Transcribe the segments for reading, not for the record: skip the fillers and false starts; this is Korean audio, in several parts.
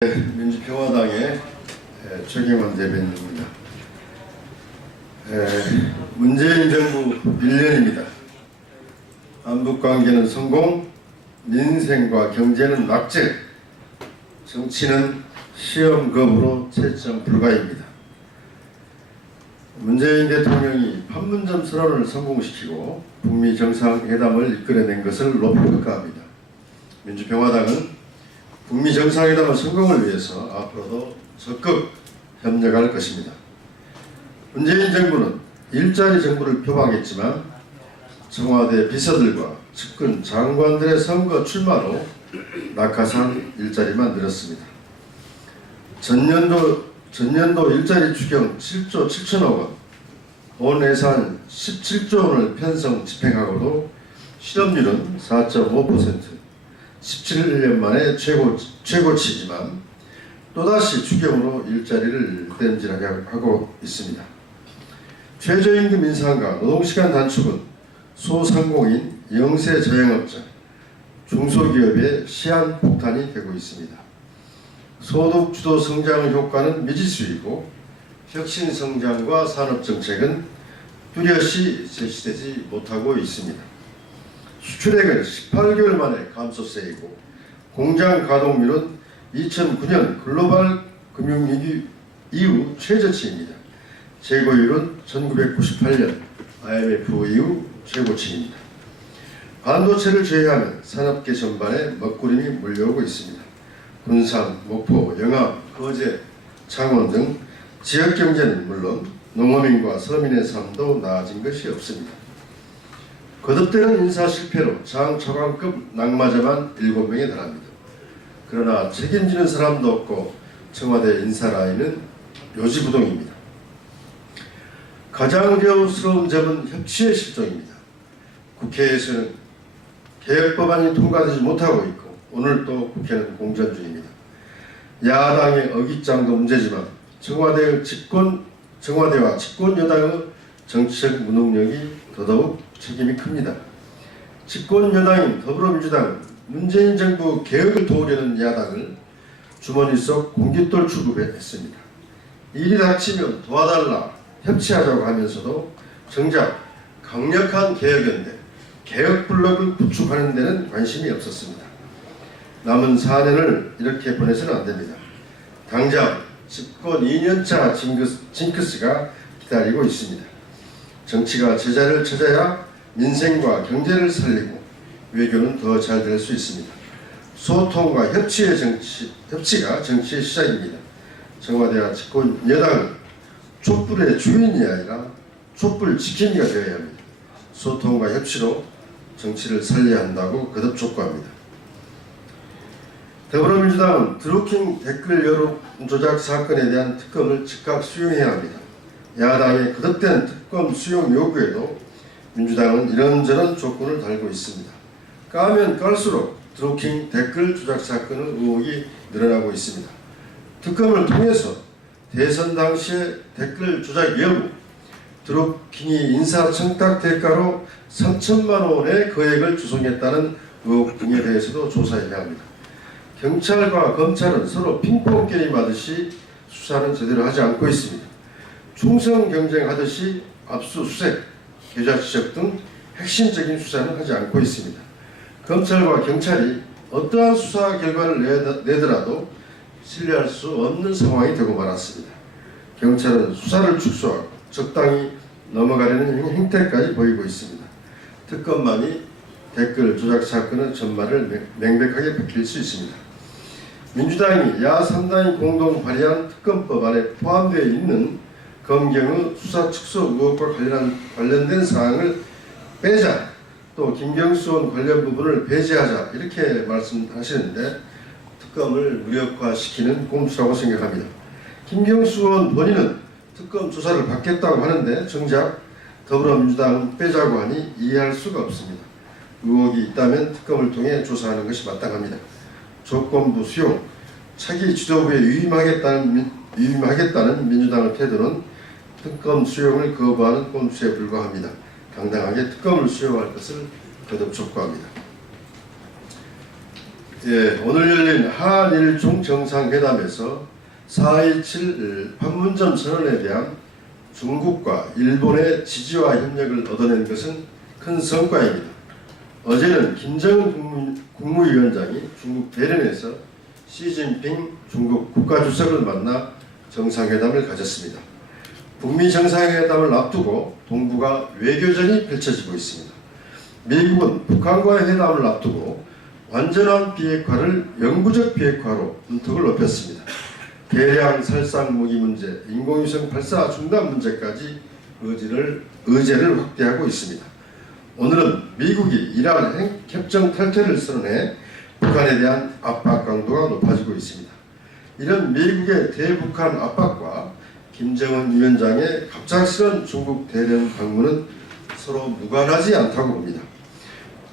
민주평화당의 최경환 대변인입니다. 문재인 정부 1년입니다. 한북관계는 성공, 민생과 경제는 낙제, 정치는 시험검으로 채점 불가입니다. 문재인 대통령이 판문점 선언을 성공시키고 북미 정상회담을 이끌어낸 것을 높이 평가합니다. 민주평화당은 북미 정상회담의 성공을 위해서 앞으로도 적극 협력할 것입니다. 문재인 정부는 일자리 정부를 표방했지만 청와대 비서들과 측근 장관들의 선거 출마로 낙하산 일자리만 늘었습니다. 전년도 일자리 추경 7조 7천억 원, 본 예산 17조 원을 편성 집행하고도 실업률은 4.5%, 17년 만에 최고치지만 또다시 추경으로 일자리를 땜질하고 있습니다. 최저임금 인상과 노동시간 단축은 소상공인, 영세 자영업자, 중소기업의 시한폭탄이 되고 있습니다. 소득주도 성장 효과는 미지수이고 혁신성장과 산업정책은 뚜렷이 제시되지 못하고 있습니다. 수출액은 18개월 만에 감소세이고 공장 가동률은 2009년 글로벌 금융위기 이후 최저치입니다. 재고율은 1998년 IMF 이후 최고치입니다. 반도체를 제외하면 산업계 전반에 먹구름이 몰려오고 있습니다. 군산, 목포, 영암, 거제, 창원 등 지역경제는 물론 농어민과 서민의 삶도 나아진 것이 없습니다. 거듭되는 인사 실패로 장차관급 낙마자만 7명에 달합니다. 그러나 책임지는 사람도 없고 청와대 인사 라인은 요지부동입니다. 가장 우려스러운 점은 협치의 실종입니다. 국회에서는 개혁법안이 통과되지 못하고 있고 오늘 또 국회는 공전 중입니다. 야당의 어깃장도 문제지만 청와대와 집권 여당의 정치적 무능력이 더더욱 책임이 큽니다. 집권 여당인 더불어민주당은 문재인 정부 개혁을 도우려는 야당을 주머니 속 공깃돌 취급했습니다. 일이 닥치면 도와달라, 협치하자고 하면서도 정작 강력한 개혁연대, 개혁블록을 구축하는 데는 관심이 없었습니다. 남은 4년을 이렇게 보내서는 안됩니다. 당장 집권 2년차 징크스가 기다리고 있습니다. 정치가 제자를 찾아야 민생과 경제를 살리고 외교는 더 잘 될 수 있습니다. 소통과 협치가 정치의 시작입니다. 청와대와 집권 여당은 촛불의 주인이 아니라 촛불 지킴이가 되어야 합니다. 소통과 협치로 정치를 살려야 한다고 거듭 촉구합니다. 더불어민주당은 드루킹 댓글 여론 조작 사건에 대한 특검을 즉각 수용해야 합니다. 야당의 거듭된 특검 수용 요구에도 민주당은 이런저런 조건을 달고 있습니다. 까면 깔수록 드루킹 댓글 조작 사건의 의혹이 늘어나고 있습니다. 특검을 통해서 대선 당시의 댓글 조작 여부, 드루킹이 인사청탁 대가로 3천만 원의 거액을 주송했다는 의혹 등에 대해서도 조사해야 합니다. 경찰과 검찰은 서로 핑퐁 게임하듯이 수사는 제대로 하지 않고 있습니다. 충성 경쟁하듯이 압수수색, 계좌지적 등 핵심적인 수사는 하지 않고 있습니다. 검찰과 경찰이 어떠한 수사 결과를 내더라도 신뢰할 수 없는 상황이 되고 말았습니다. 경찰은 수사를 축소하고 적당히 넘어가려는 행태까지 보이고 있습니다. 특검만이 댓글 조작 사건의 전말을 명백하게 밝힐 수 있습니다. 민주당이 야3당이 공동 발의한 특검법안에 포함되어 있는 검경의 수사 축소 의혹과 관련된 사항을 빼자, 또 김경수 의원 관련 부분을 배제하자 이렇게 말씀하시는데 특검을 무력화시키는 꼼수라고 생각합니다. 김경수 의원 본인은 특검 조사를 받겠다고 하는데 정작 더불어민주당은 빼자고 하니 이해할 수가 없습니다. 의혹이 있다면 특검을 통해 조사하는 것이 마땅합니다. 조건부 수용, 차기 지도부에 위임하겠다는 민주당의 태도는 특검 수용을 거부하는 꼼수에 불과합니다. 당당하게 특검을 수용할 것을 거듭 촉구합니다. 예, 오늘 열린 한일중 정상회담에서 4.27 판문점 선언에 대한 중국과 일본의 지지와 협력을 얻어낸 것은 큰 성과입니다. 어제는 김정은 국무위원장이 중국 대련에서 시진핑 중국 국가주석을 만나 정상회담을 가졌습니다. 북미 정상회담을 앞두고 동북아 외교전이 펼쳐지고 있습니다. 미국은 북한과의 회담을 앞두고 완전한 비핵화를 영구적 비핵화로 문턱을 높였습니다. 대량 살상 무기 문제, 인공위성 발사 중단 문제까지 의제를 확대하고 있습니다. 오늘은 미국이 이란 협정 탈퇴를 선언해 북한에 대한 압박 강도가 높아지고 있습니다. 이런 미국의 대북한 압박과 김정은 위원장의 갑작스런 중국 대련 방문은 서로 무관하지 않다고 봅니다.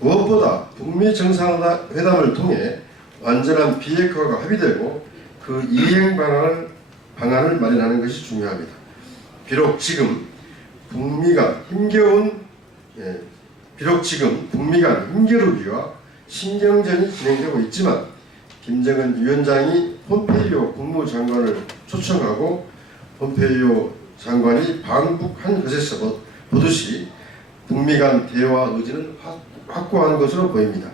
무엇보다 북미 정상회담을 통해 완전한 비핵화가 합의되고 그 이행 방안을 마련하는 것이 중요합니다. 비록 지금 북미 간 힘겨루기와 신경전이 진행되고 있지만 김정은 위원장이 폼페이오 국무장관을 초청하고 폼페이오 장관이 방북한 것에서 보듯이 북미 간 대화 의지는 확고한 것으로 보입니다.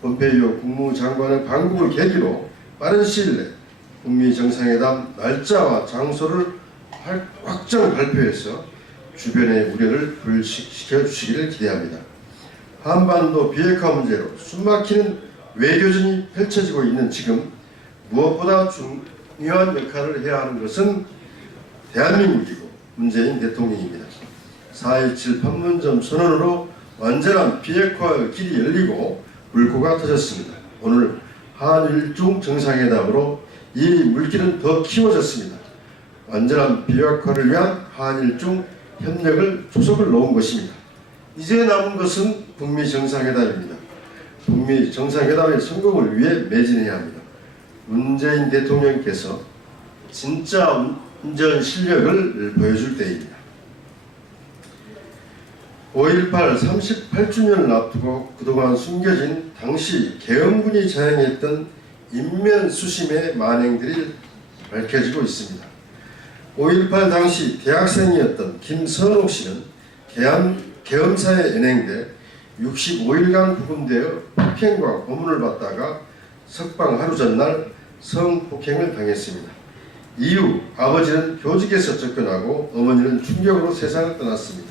폼페이오 국무장관의 방북을 계기로 빠른 시일 내 북미 정상회담 날짜와 장소를 확정 발표해서 주변의 우려를 불식시켜 주시기를 기대합니다. 한반도 비핵화 문제로 숨막히는 외교전이 펼쳐지고 있는 지금 무엇보다 중요한 역할을 해야 하는 것은 대한민국이고 문재인 대통령입니다. 4.27 판문점 선언으로 완전한 비핵화의 길이 열리고 물꼬가 터졌습니다. 오늘 한일중 정상회담으로 이 물길은 더 키워졌습니다. 완전한 비핵화를 위한 한일중 협력을 조석을 놓은 것입니다. 이제 남은 것은 북미 정상회담입니다. 북미 정상회담의 성공을 위해 매진해야 합니다. 문재인 대통령께서 진짜 운전 실력을 보여줄 때입니다. 5.18 38주년을 앞두고 그동안 숨겨진 당시 계엄군이 자행했던 인면수심의 만행들이 밝혀지고 있습니다. 5.18 당시 대학생이었던 김선옥 씨는 계엄사에 연행돼 65일간 구금되어 폭행과 고문을 받다가 석방 하루 전날 성폭행을 당했습니다. 이후 아버지는 교직에서 쫓겨나고 어머니는 충격으로 세상을 떠났습니다.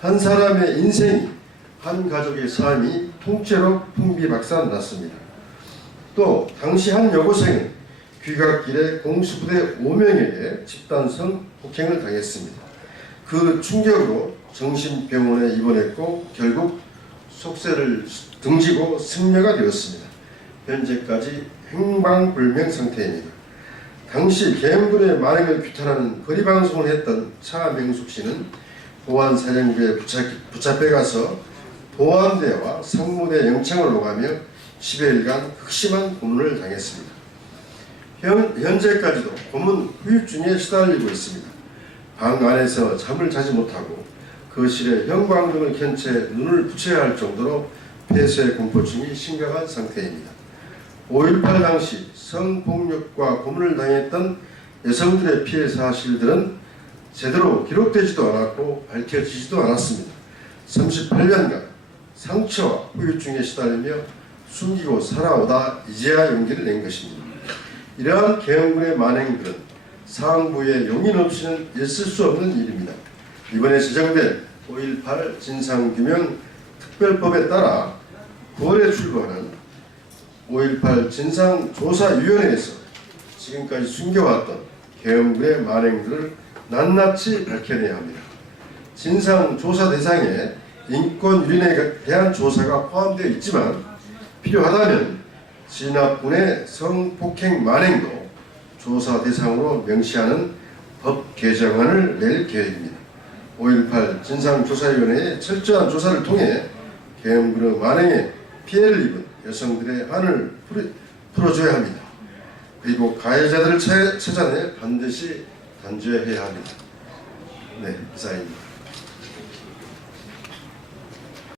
한 사람의 인생이, 한 가족의 삶이 통째로 풍비박산났습니다. 또 당시 한 여고생은 귀갓길에 공수부대 5명에게 집단 성폭행을 당했습니다. 그 충격으로 정신병원에 입원했고 결국 속세를 등지고 승려가 되었습니다. 현재까지 행방불명 상태입니다. 당시 계엄군의 만행을 규탄하는 거리방송을 했던 차명숙 씨는 보안사령부에 붙잡혀가서 보안대와 상무대 영창을 오가며 10여일간 극심한 고문을 당했습니다. 현재까지도 고문 후유증에 시달리고 있습니다. 방 안에서 잠을 자지 못하고 거실에 형광등을 켠 채 눈을 붙여야 할 정도로 폐쇄 공포증이 심각한 상태입니다. 5.18 당시 성폭력과 고문을 당했던 여성들의 피해 사실들은 제대로 기록되지도 않았고 밝혀지지도 않았습니다. 38년간 상처와 후유증에 시달리며 숨기고 살아오다 이제야 용기를 낸 것입니다. 이러한 계엄군의 만행들은 상부의 용인 없이는 있을 수 없는 일입니다. 이번에 제정된 5.18 진상규명 특별법에 따라 9월에 출범하는 5.18 진상조사위원회에서 지금까지 숨겨왔던 계엄군의 만행들을 낱낱이 밝혀내야 합니다. 진상조사 대상에 인권유린에 대한 조사가 포함되어 있지만 필요하다면 진압군의 성폭행 만행도 조사 대상으로 명시하는 법 개정안을 낼 계획입니다. 5.18 진상조사위원회의 철저한 조사를 통해 계엄군의 만행에 피해를 입은 여성들의 한을 풀어줘야 합니다. 그리고 가해자들을 찾아내 반드시 단죄해야 합니다. 네, 이상입니다.